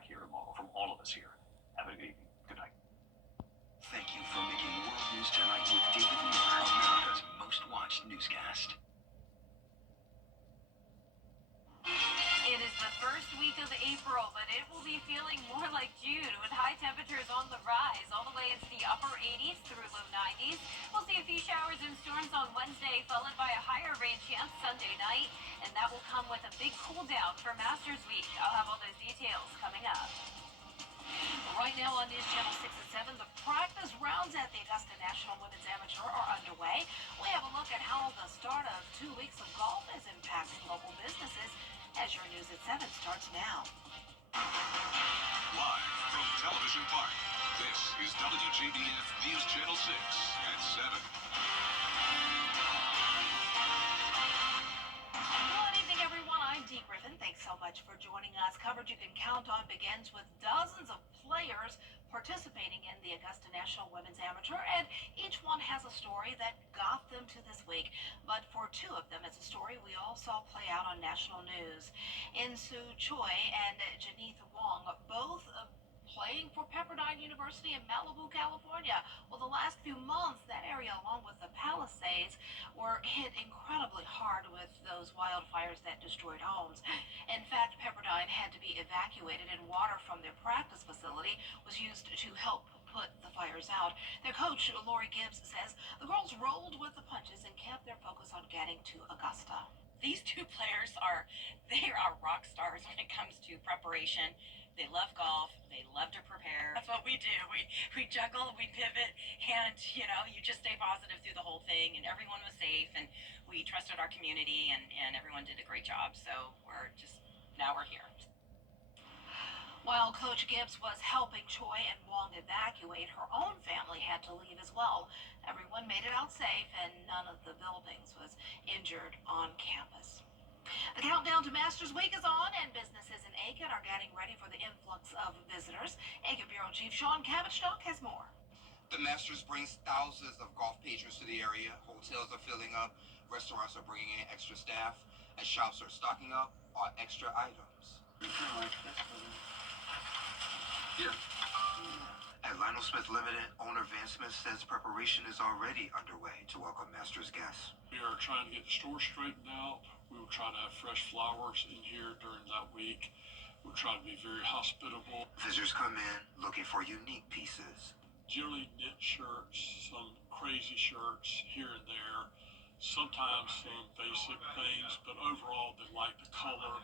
back here tomorrow. From all of us here, have a good evening. Good night. Thank you for making World News Tonight with David Muir, America's most watched newscast. It is the first week of April, but it will be feeling more like June with high temperatures on the rise, all the way into the upper 80s through low 90s. We'll see a few showers and storms on Wednesday, followed by a higher rain chance Sunday night, and that will come with a big cool down for Masters Week. I'll have all those details coming up. Right now on News Channel 6 and 7, the practice rounds at the Augusta National Women's Amateur are underway. We have a look at how the start of 2 weeks of golf is impacting local businesses. As your News at 7 starts now. Live from Television Park, this is WJBF News Channel 6 at 7. Good evening, everyone. I'm Dee Griffin. Thanks so much for joining us. Coverage you can count on begins with dozens of players participating in the Augusta National Women's Amateur, and each one has a story that got them to this week. But for two of them, it's a story we all saw play out on national news. Insoo Choi and Janeth Wong, both playing for Pepperdine University in Malibu, California. Well, the last few months, that area, along with the Palisades, were hit incredibly hard with those wildfires that destroyed homes. In fact, Pepperdine had to be evacuated, and water from their practice facility was used to help put the fires out. Their coach, Lori Gibbs, says the girls rolled with the punches and kept their focus on getting to Augusta. These two players are rock stars when it comes to preparation. They love golf. They love to prepare. That's what we do. We juggle, we pivot, and you just stay positive through the whole thing. And everyone was safe, and we trusted our community, and everyone did a great job. So now we're here. While Coach Gibbs was helping Choi and Wong evacuate, her own family had to leave as well. Everyone made it out safe, and none of the buildings was injured on campus. The countdown to Masters Week is on, and businesses in Aiken are getting ready for the influx of visitors. Aiken Bureau Chief Sean Cavistock has more. The Masters brings thousands of golf patrons to the area. Hotels are filling up, restaurants are bringing in extra staff, and shops are stocking up on extra items. Yeah. At Lionel Smith Limited, owner Van Smith says preparation is already underway to welcome Masters guests. We are trying to get the store straightened out. We will try to have fresh flowers in here during that week. We'll try to be very hospitable. Visitors come in looking for unique pieces. Generally knit shirts, some crazy shirts here and there, sometimes some basic things, but overall they like the color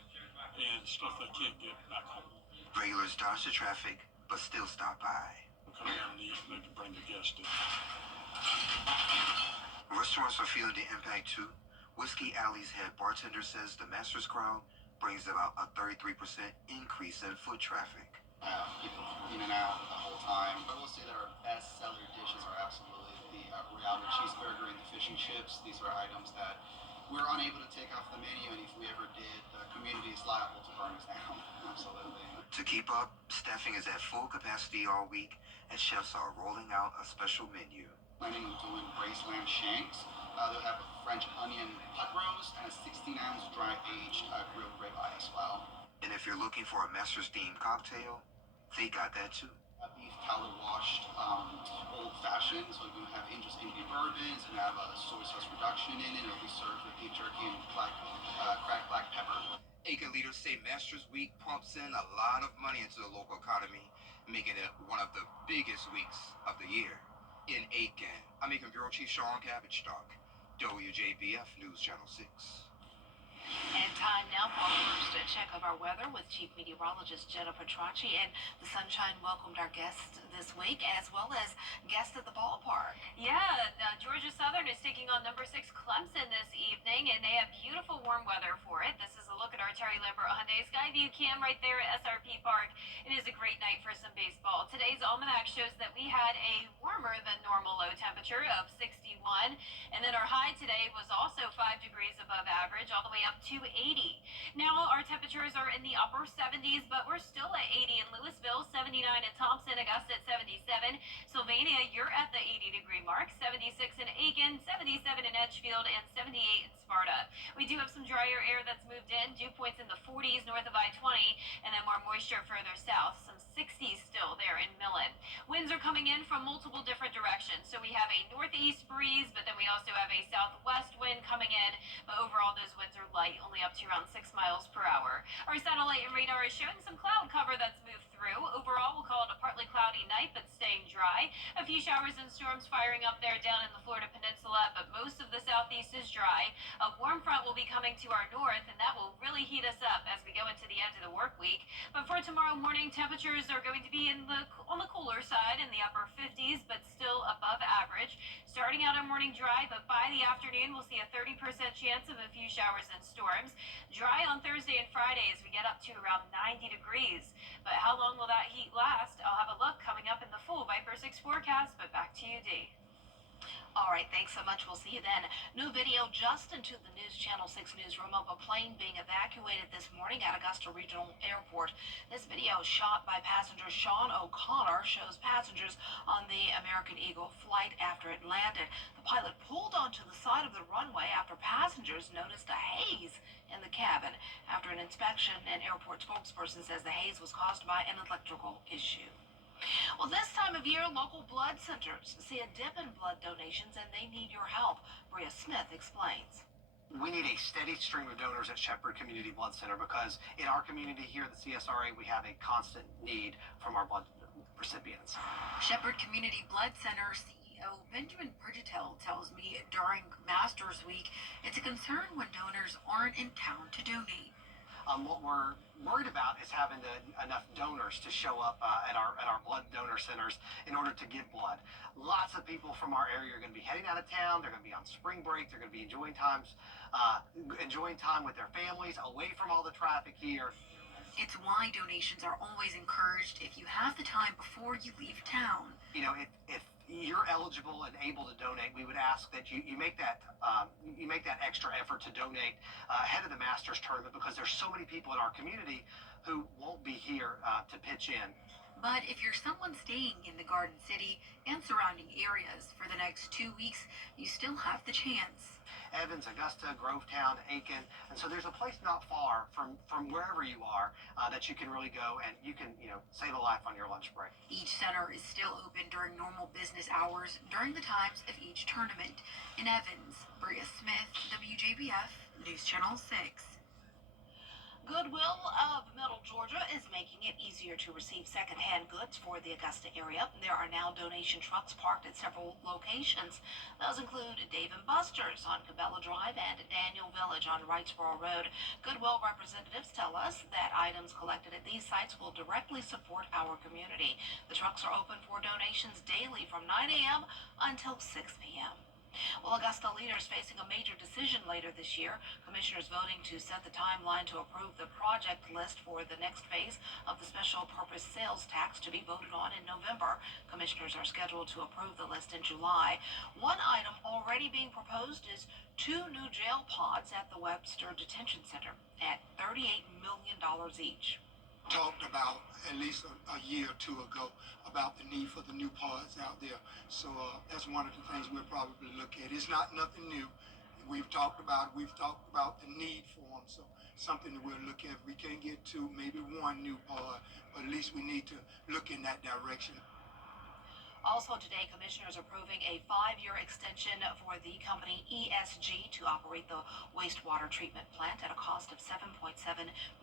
and stuff they can't get back home. Regulars dodge the traffic, but still stop by. We'll come down and eat, maybe bring the guests in. Restaurants are feeling the impact too. Whiskey Alley's head bartender says the Masters crowd brings about a 33% increase in foot traffic. People in and out the whole time. I will say that our best seller dishes are absolutely the Royale cheeseburger and the fish and chips. These are items that we're unable to take off the menu, and if we ever did, the community is liable to burn us down. Absolutely. To keep up, staffing is at full capacity all week, and chefs are rolling out a special menu. Planning on doing braised lamb shanks. They'll have a French onion pot roast and a 16-ounce dry-aged grilled ribeye as well. And if you're looking for a Masters-themed cocktail, they got that too. A beef powder washed old-fashioned, so we're going to have Angel's Indian bourbons, and have a soy sauce reduction in it. It'll be served with beef jerky and cracked black pepper. Aiken leaders say Masters Week pumps in a lot of money into the local economy, making it one of the biggest weeks of the year. In Aiken, I'm Aiken Bureau Chief Sean Cavistock, WJBF News Channel 6. And time now for our first check of our weather with Chief Meteorologist Jenna Petracci. And the sunshine welcomed our guests this week, as well as guests at the ballpark. Yeah, Georgia Southern is taking on number 6 Clemson this evening, and they have beautiful warm weather for it. This is a look at our Terry Lambert Hyundai Skyview cam right there at SRP Park. It is a great night for some baseball. Today's almanac shows that we had a warmer than normal low temperature of 61, and then our high today was also 5 degrees above average, all the way up to 80. Now our temperatures are in the upper 70s, but we're still at 80 in Louisville, 79 in Thompson, Augusta at 77. Sylvania, you're at the 80-degree mark. 76 in Aiken, 77 in Edgefield, and 78 in Sparta. We do have some drier air that's moved in. Dew points in the 40s north of I-20, and then more moisture further south. Some 60s still there in Millen. Winds are coming in from multiple different directions. So we have a northeast breeze, but then we also have a southwest wind coming in. But overall, those winds are light, only up to around 6 miles per hour. Our satellite and radar is showing some cloud cover that's moved through. Overall, we'll call it a partly cloudy night, but staying dry. A few showers and storms firing up there down in the Florida Peninsula, but most of the southeast is dry. A warm front will be coming to our north, and that will really heat us up as we go into the end of the work week. But for tomorrow morning, temperatures are going to be on the cooler side in the upper 50s, but still above average. Starting out our morning dry, but by the afternoon, we'll see a 30% chance of a few showers and storms. Dry on Thursday and Friday as we get up to around 90 degrees. But how long will that heat last? I'll have a look coming up in the full Viper 6 forecast, but back to you, Dee. All right, thanks so much. We'll see you then. New video just into the News Channel 6 newsroom of a plane being evacuated this morning at Augusta Regional Airport. This video shot by passenger Sean O'Connor shows passengers on the American Eagle flight after it landed. The pilot pulled onto the side of the runway after passengers noticed a haze in the cabin. After an inspection, an airport spokesperson says the haze was caused by an electrical issue. Well, this time of year, local blood centers see a dip in blood donations and they need your help. Bria Smith explains. We need a steady stream of donors at Shepherd Community Blood Center because in our community here at the CSRA, we have a constant need from our blood recipients. Shepherd Community Blood Center CEO Benjamin Bridgetel tells me during Masters Week, it's a concern when donors aren't in town to donate. What we're worried about is having enough donors to show up at our blood donor centers in order to give blood. Lots of people from our area are going to be heading out of town. They're going to be on spring break. They're going to be enjoying time with their families, away from all the traffic here. It's why donations are always encouraged if you have the time before you leave town. You know, if you're eligible and able to donate, we would ask that you make that extra effort to donate ahead of the Masters tournament because there's so many people in our community who won't be here to pitch in. But if you're someone staying in the Garden City and surrounding areas for the next 2 weeks, you still have the chance. Evans, Augusta, Grovetown, Aiken, and so there's a place not far from wherever you are that you can really go and you can save a life on your lunch break. Each center is still open during normal business hours during the times of each tournament. In Evans, Bria Smith, WJBF, News Channel 6. Goodwill of Middle Georgia is making it easier to receive secondhand goods for the Augusta area. There are now donation trucks parked at several locations. Those include Dave & Buster's on Cabela Drive and Daniel Village on Wrightsboro Road. Goodwill representatives tell us that items collected at these sites will directly support our community. The trucks are open for donations daily from 9 a.m. until 6 p.m. Well, Augusta leaders facing a major decision later this year. Commissioners voting to set the timeline to approve the project list for the next phase of the special purpose sales tax to be voted on in November. Commissioners are scheduled to approve the list in July. One item already being proposed is 2 new jail pods at the Webster Detention Center at $38 million each. Talked about at least a year or two ago about the need for the new pods out there. So that's one of the things we'll probably look at. It's not nothing new. We've talked about the need for them. So something that we'll look at. We can't get 2, maybe 1 new pod, but at least we need to look in that direction. Also today, commissioners approving a 5-year extension for the company ESG to operate the wastewater treatment plant at a cost of $7.7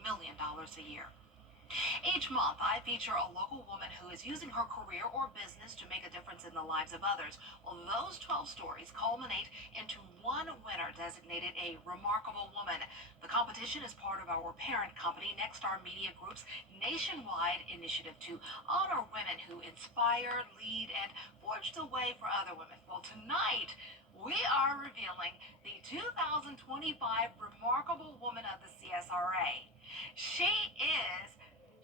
million a year. Each month, I feature a local woman who is using her career or business to make a difference in the lives of others. Well, those 12 stories culminate into one winner designated a remarkable woman. The competition is part of our parent company, Nexstar Media Group's nationwide initiative to honor women who inspire, lead, and forge the way for other women. Well, tonight, we are revealing the 2025 Remarkable Woman of the CSRA. She is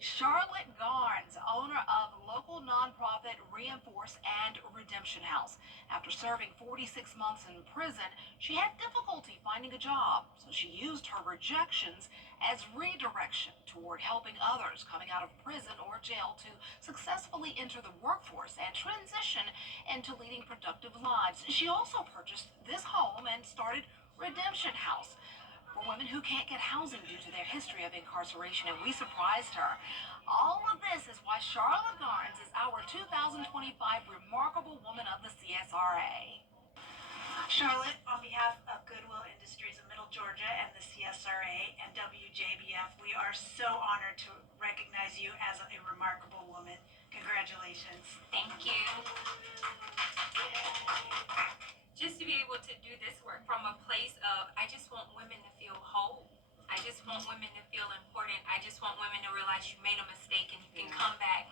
Charlotte Garnes, owner of local nonprofit Reinforce and Redemption House. After serving 46 months in prison, she had difficulty finding a job, so she used her rejections as redirection toward helping others coming out of prison or jail to successfully enter the workforce and transition into leading productive lives. She also purchased this home and started Redemption House for women who can't get housing due to their history of incarceration, and we surprised her. All of this is why Charlotte Garnes is our 2025 Remarkable Woman of the CSRA. Charlotte, on behalf of Goodwill Industries of Middle Georgia and the CSRA and WJBF, we are so honored to recognize you as a remarkable woman. Congratulations. Thank you. Just to be able to do this work from a place of, I just want women to feel whole. I just want women to feel important. I just want women to realize you made a mistake and you can come back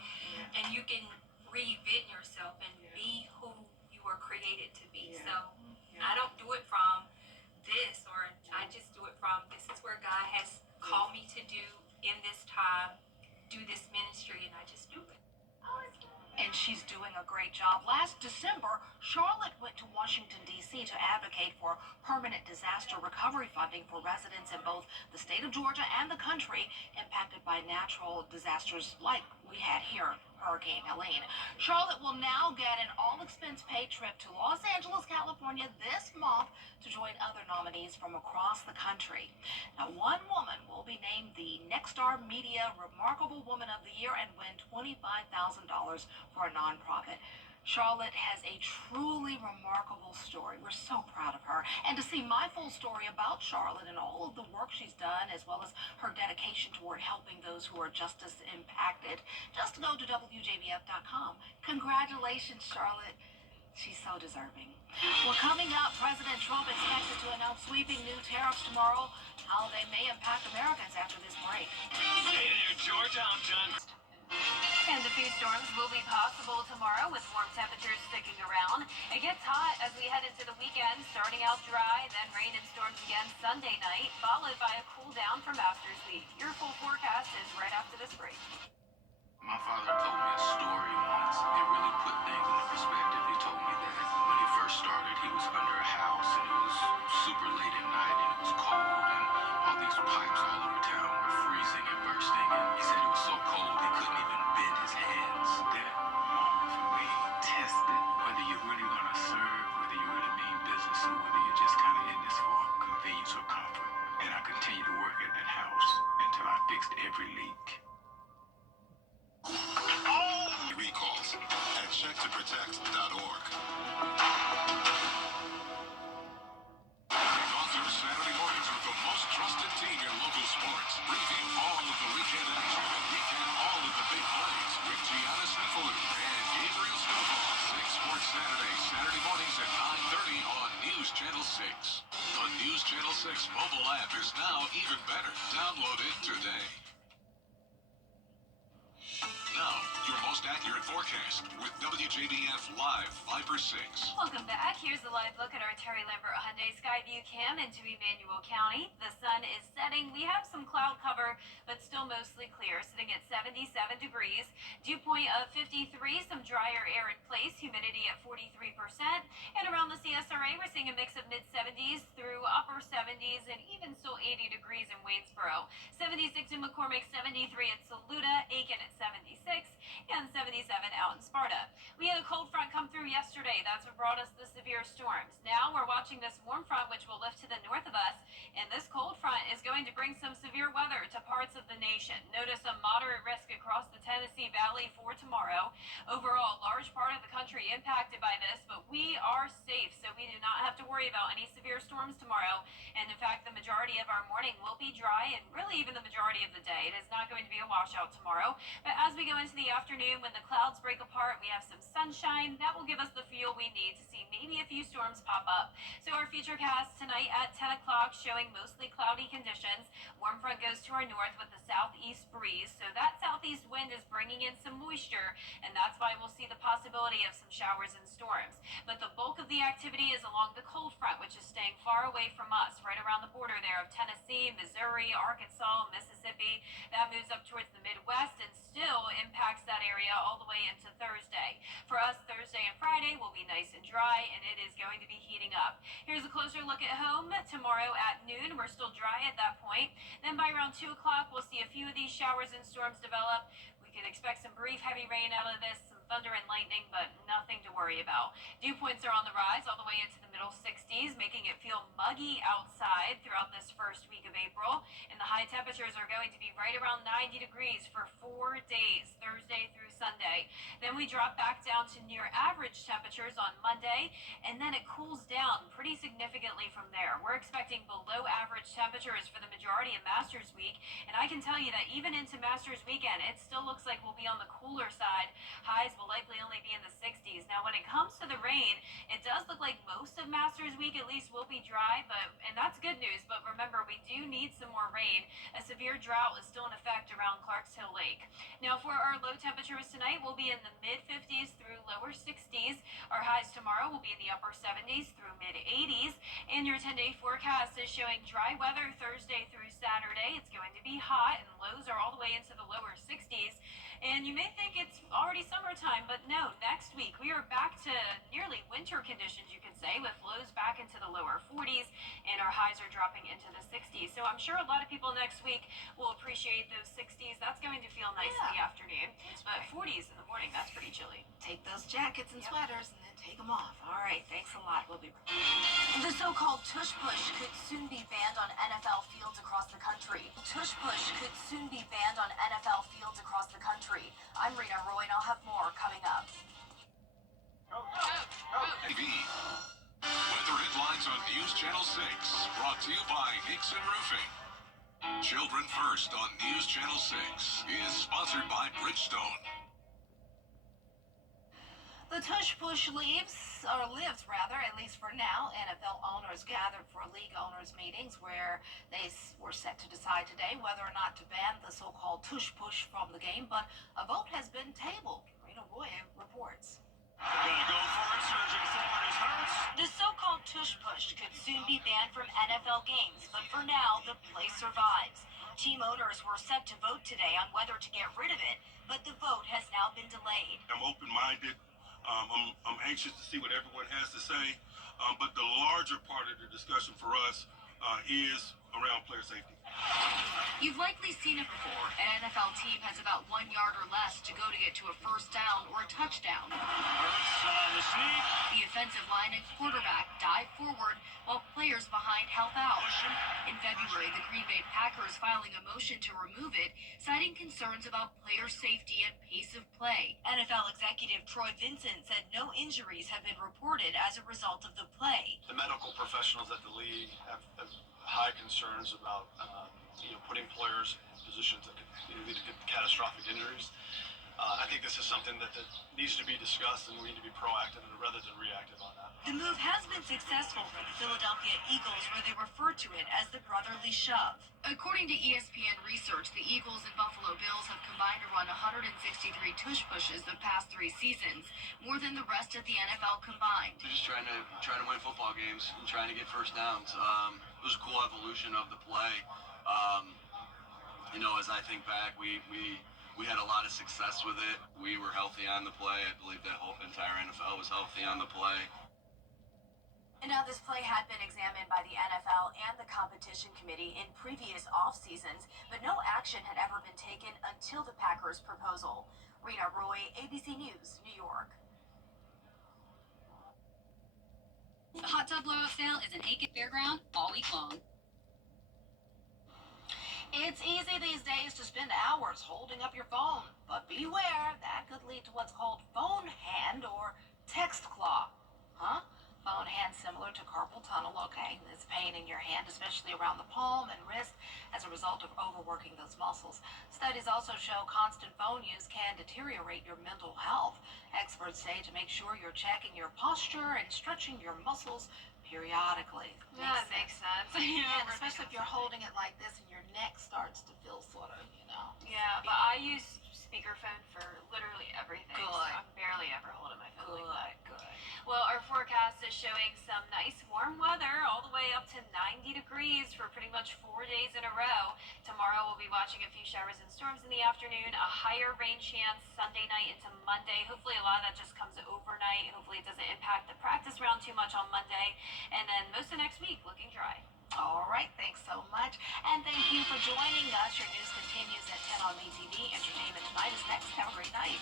and you can reinvent yourself and be who you were created to be. So I don't do it from this, or I just do it from, this is where God has called me to do in this time, do this ministry, and I just do it. And she's doing a great job. Last December, Charlotte went to Washington, D.C. to advocate for permanent disaster recovery funding for residents in both the state of Georgia and the country impacted by natural disasters like we had here, Hurricane Helene. Charlotte will now get an all-expense-paid trip to Los Angeles, California this month to join other nominees from across the country. Now, one woman will be named the Nexstar Media Remarkable Woman of the Year and win $25,000 for a nonprofit. Charlotte has a truly remarkable story. We're so proud of her. And to see my full story about Charlotte and all of the work she's done, as well as her dedication toward helping those who are justice impacted, just go to WJBF.com. Congratulations, Charlotte. She's so deserving. Well, coming up, President Trump expected to announce sweeping new tariffs tomorrow. How they may impact Americans after this break. Hey there, Georgia. I'm John. And a few storms will be possible tomorrow with warm temperatures sticking around. It gets hot as we head into the weekend, starting out dry, then rain and storms again Sunday night, followed by a cool down for Masters Week. Your full forecast is right after this break. My father told me a story once. It really put things into perspective. He told me that when he first started, he was under a house and it was super late at night and it was cold and all these pipes all over town were freezing and bursting. And he said it was so cold he couldn't even bend his hands. That moment for me tested whether you're really going to serve, whether you really mean business, or whether you're just kind of in this for convenience or comfort. And I continued to work at that house until I fixed every leak. Recalls at checktoprotect.org. Kicking off your Saturday mornings with the most trusted team in local sports. Preview all of the weekend action and recap all of the big plays with Gianna Sniffler and Gabriel Snowball. 6 Sports Saturday, Saturday mornings at 9:30 on News Channel 6. The News Channel 6 mobile app is now even better. Download it today. Now, your most accurate forecast with WJBF Live 5/6. Welcome back. Here's a live look at our Terry Lambert Hyundai Skyview Cam into Emmanuel County. The sun is setting. We have some cloud cover, but still mostly clear, sitting at 77 degrees. Dew point of 53, some drier air in place, humidity at 43%. And around the CSRA, we're seeing a mix of mid-70s through upper 70s and even still 80 degrees in Waynesboro. 76 in McCormick, 73 in Saluda, Aiken at 76. And 77 out in Sparta. We had a cold front come through yesterday. That's what brought us the severe storms. Now we're watching this warm front, which will lift to the north of us. And this cold front is going to bring some severe weather to parts of the nation. Notice a moderate risk across the Tennessee Valley for tomorrow. Overall, a large part of the country impacted by this, but we are safe, so we do not have to worry about any severe storms tomorrow. And in fact, the majority of our morning will be dry, and really even the majority of the day. It is not going to be a washout tomorrow. But as we go into the afternoon, when the clouds break apart, we have some sunshine. That will give us the fuel we need to see maybe see a few storms pop up. So our futurecast tonight at 10 o'clock showing mostly cloudy conditions. Warm front goes to our north with a southeast breeze. So that southeast wind is bringing in some moisture, and that's why we'll see the possibility of some showers and storms. But the bulk of the activity is along the cold front, which is staying far away from us, right around the border there of Tennessee, Missouri, Arkansas, Mississippi. That moves up towards the Midwest and still impacts that area all the way into Thursday. For us, Thursday and Friday will be nice and dry, and it is going to be heating up. Here's a closer look at home. Tomorrow at noon, we're still dry at that point. Then by around 2 o'clock, we'll see a few of these showers and storms develop. We can expect some brief heavy rain out of this, some thunder and lightning, but nothing to worry about. Dew points are on the rise all the way into the middle 60s, making it feel muggy outside throughout this first week of April. And the high temperatures are going to be right around 90 degrees for 4 days, Thursday through Sunday. Then we drop back down to near average temperatures on Monday, and then it cools down pretty significantly from there. We're expecting below average temperatures for the majority of Masters Week, and I can tell you that even into Masters Weekend, it still looks like we'll be on the cooler side. Highs will likely only be in the 60s. Now, when it comes to the rain, it does look like most of Masters Week at least will be dry, and that's good news. But remember, we do need some more rain. A severe drought is still in effect around Clarks Hill Lake. Now, for our low temperatures tonight, we'll be in the mid 50s through lower 60s. Our highs tomorrow will be in the upper 70s through mid 80s. And your 10-day forecast is showing dry weather Thursday through Saturday. It's going to be hot, and lows are all the way into the lower 60s. And you may think it's already summertime, but no, next week we are back to nearly winter conditions, you could say, with lows back into the lower 40s, and our highs are dropping into the 60s. So I'm sure a lot of people next week will appreciate those 60s. That's going to feel nice in the afternoon, but 40s in the morning, that's pretty chilly. Take those jackets and sweaters and then take them off. All right, thanks a lot. We'll be The so-called tush push could soon be banned on NFL fields across the country. Tush push could soon be banned on NFL fields across the country. I'm Rena Roy, and I'll have more coming up. TV. Weather headlines on News Channel 6, brought to you by Hickson Roofing. Children First on News Channel 6 is sponsored by Bridgestone. The tush push lives, at least for now. NFL owners gathered for league owners meetings where they were set to decide today whether or not to ban the so-called tush push from the game, but a vote has been tabled. Rena Roy reports. Gonna go for it, surging forward is Hurts. The so-called tush push could soon be banned from NFL games, but for now, the play survives. Team owners were set to vote today on whether to get rid of it, but the vote has now been delayed. I'm open-minded. I'm anxious to see what everyone has to say, but the larger part of the discussion for us is around player safety. You've likely seen it before. An NFL team has about 1 yard or less to go to get to a first down or a touchdown. Hurts on the sneak. The offensive line and quarterback dive forward while players behind help out. In February, the Green Bay Packers filing a motion to remove it, citing concerns about player safety and pace of play. NFL executive Troy Vincent said no injuries have been reported as a result of the play. The medical professionals at the league have high concerns about putting players in positions that could lead to catastrophic injuries. I think this is something that needs to be discussed, and we need to be proactive rather than reactive on that. The move has been successful for the Philadelphia Eagles, where they refer to it as the brotherly shove. According to ESPN research, the Eagles and Buffalo Bills have combined to run 163 tush pushes the past 3 seasons, more than the rest of the NFL combined. We're just trying to win football games and trying to get first downs. It was a cool evolution of the play. As I think back, we had a lot of success with it. We were healthy on the play. I believe that whole entire NFL was healthy on the play. And now this play had been examined by the NFL and the competition committee in previous off seasons, but no action had ever been taken until the Packers' proposal. Rena Roy, ABC News, New York. The hot tub blowout sale is in Aiken Fairground all week long. It's easy these days to spend hours holding up your phone, but beware, that could lead to what's called phone hand or text claw. Phone hand and similar to carpal tunnel, okay? This pain in your hand, especially around the palm and wrist, as a result of overworking those muscles. Studies also show constant phone use can deteriorate your mental health. Experts say to make sure you're checking your posture and stretching your muscles periodically. Yeah, that makes sense. Yeah, and especially if you're holding it like this and your neck starts to feel sort of, Yeah, but I use speakerphone for literally everything. Good. So I'm barely ever holding my phone like that. Good. Well, our forecast is showing some nice warm weather all the way up to 90 degrees for pretty much 4 days in a row. Tomorrow we'll be watching a few showers and storms in the afternoon, a higher rain chance Sunday night into Monday. Hopefully a lot of that just comes overnight. Hopefully it doesn't impact the practice round too much on Monday. And then most of next week looking dry. All right, thanks so much. And thank you for joining us. Your news continues at 10 on BTV. Entertainment Tonight is next. Have a great night.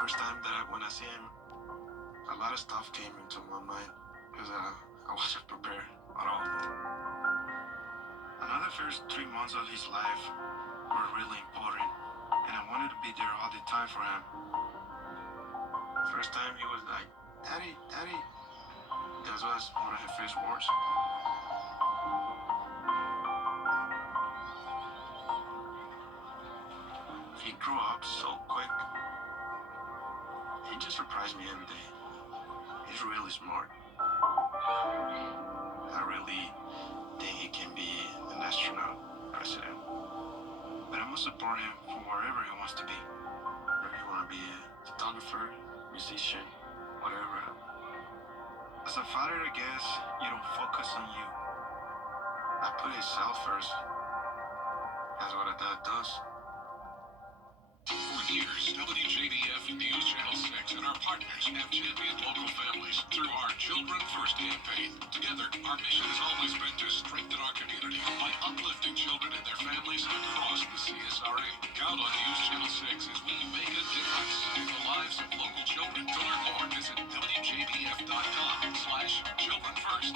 First time when I see him, a lot of stuff came into my mind because I wasn't prepared at all. Another first 3 months of his life were really important, and I wanted to be there all the time for him. First time he was like, "Daddy, Daddy." That was one of his first words. He grew up so quick. He just surprised me every day. He's really smart. I really think he can be an astronaut, president. But I must support him for wherever he wants to be. Whether he want to be a photographer, musician, whatever. As a father, I guess you don't focus on you. I put himself first. That's what a dad does. For years, WJBF News Channel 6 and our partners have championed local families through our Children First campaign. Together, our mission has always been to strengthen our community by uplifting children and their families across the CSRA. Count on News Channel 6 as we make a difference in the lives of local children. To learn more, visit WJBF.com/Children First.